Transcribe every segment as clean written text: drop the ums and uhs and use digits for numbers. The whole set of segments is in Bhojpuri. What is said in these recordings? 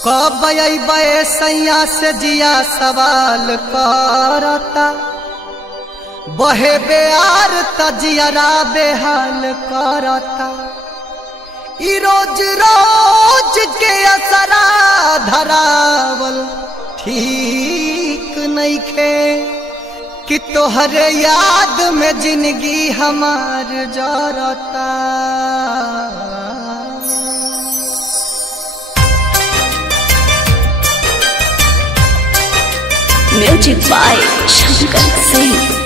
कब अइबे सैया से जिया सवाल करता, बहे बेआर तजियरा बेहाल करता। ई रोज रोज के असरा धरावल ठीक नइखे कि तोहरे याद में जिंदगी हमार जरता। Music by Shankar Singh.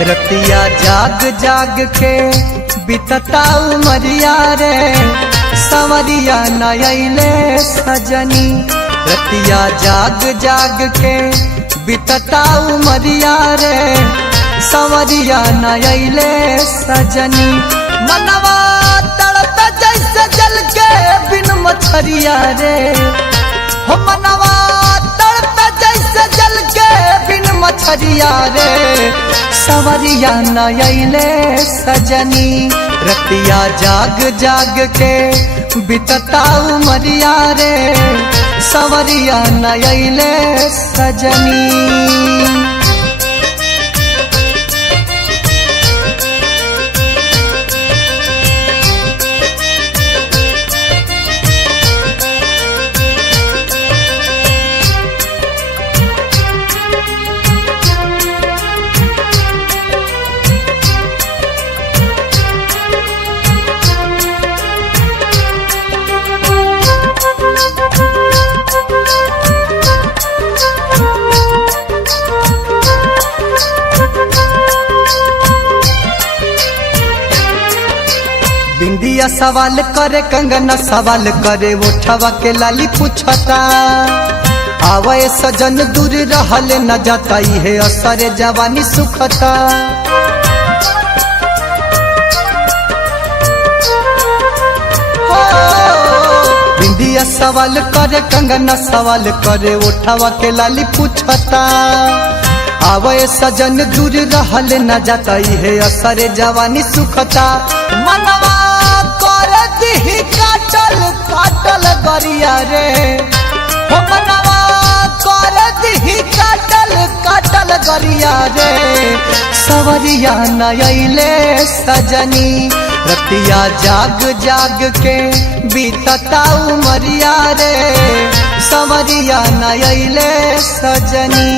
रतिया जाग जाग के बितता उमरिया रे, संवरिया नयले सजनी। रतिया जाग जाग के बितता उमरिया रे, संवरिया नयले सजनी। मनवा तड़प जैसे जल के बिन मछरिया रे, हो मनवा तड़प जैसे जल के बिन मछरिया रे, सवरिया नयले सजनी। रतिया जाग जाग के बितता उमरिया रे, सवरिया नयले सजनी। बिंदिया सवाल करे, कंगना सवाल करे, उठवा के लाली पूछता। आवे सजन दूर रहल न जाता, है असरे जवानी सुखता। बिंदिया सवाल करे, कंगना सवाल करे, उठवा के लाली पूछता। आवे सजन दूर रहल न जाता, है असरे जवानी सुखता। मनवा ही काटल काटल गरिया रे, हो मनवा कर ही काटल काटल गरिया रे, सवरिया नयले सजनी। रतिया जाग जाग के बीतता उमरिया रे, सवरिया नयले सजनी।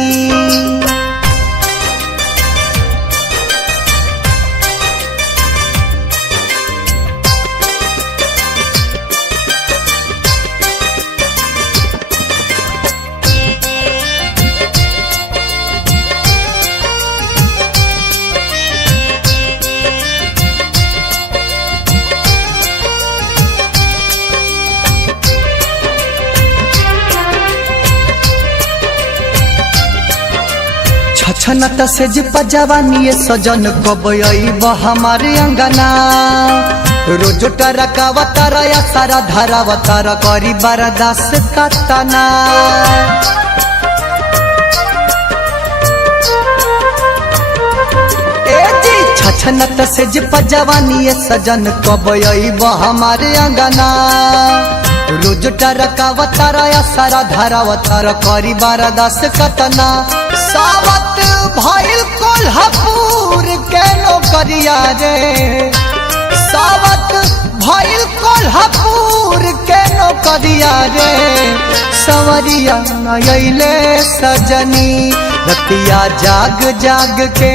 छनत से जिपा जवानी सजन कब अइब हमारे अंगना। रोज टरकावतार या सारा धारावतार करी बरदास कतना। छनत से जिपा जवानी सजन कब अइब हमारे अंगना। रोज टरकावतार या सारा धारावतार करी बरदास कतना। सावत भइल कोल्हापुर के नौकरिया रे, सावत भइल कोल्हापुर के नौकरिया रे, सवरिया नयले सजनी। रतिया जाग जाग के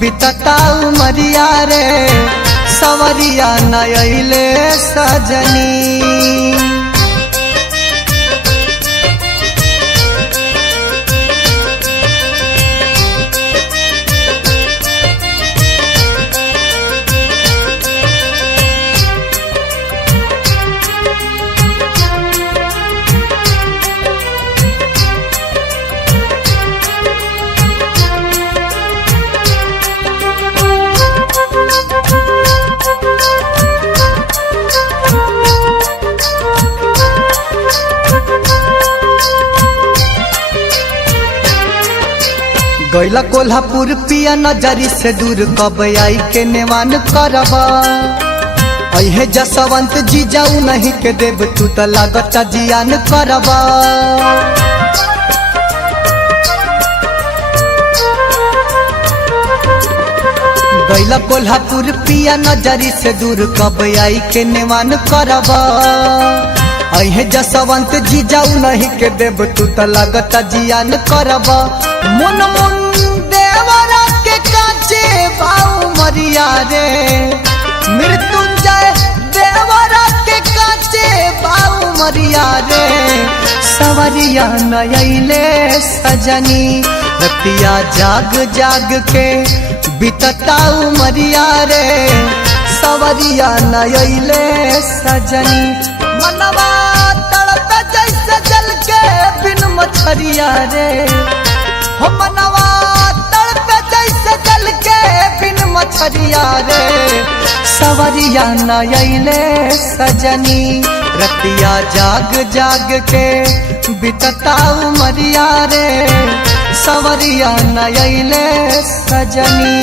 बितता उमरिया रे, सवरिया नयले सजनी। गैला कोल्हापुर पिया नजरी से दूर कब आई के नेवान करबा अहे जसवंत जी जाऊ नहीं के देव तू तो लागता जियान करबा गैला कोल्हापुर पिया नजरी से दूर कब आई के नेवान करबा अहे जसवंत जी जाऊ नहीं के देव तू तो लागता जियान करबा मुन मुन देवरा के काचे बाऊ मरिया रे मृत्युंजय देवरा के काचे बाऊ मरिया रे सवरिया नयले सजनी रतिया जाग जाग के बितताऊ मरिया रे सवरिया नयले सजनी मनवा तड़प जैसे जल के बिन मछरिया रे हो मनवा तड़प जैसे जल के बिन मछरिया रे सवरिया नयले सजनी रतिया जाग जाग के बितताऊ मरिया रे सवरिया नयले सजनी।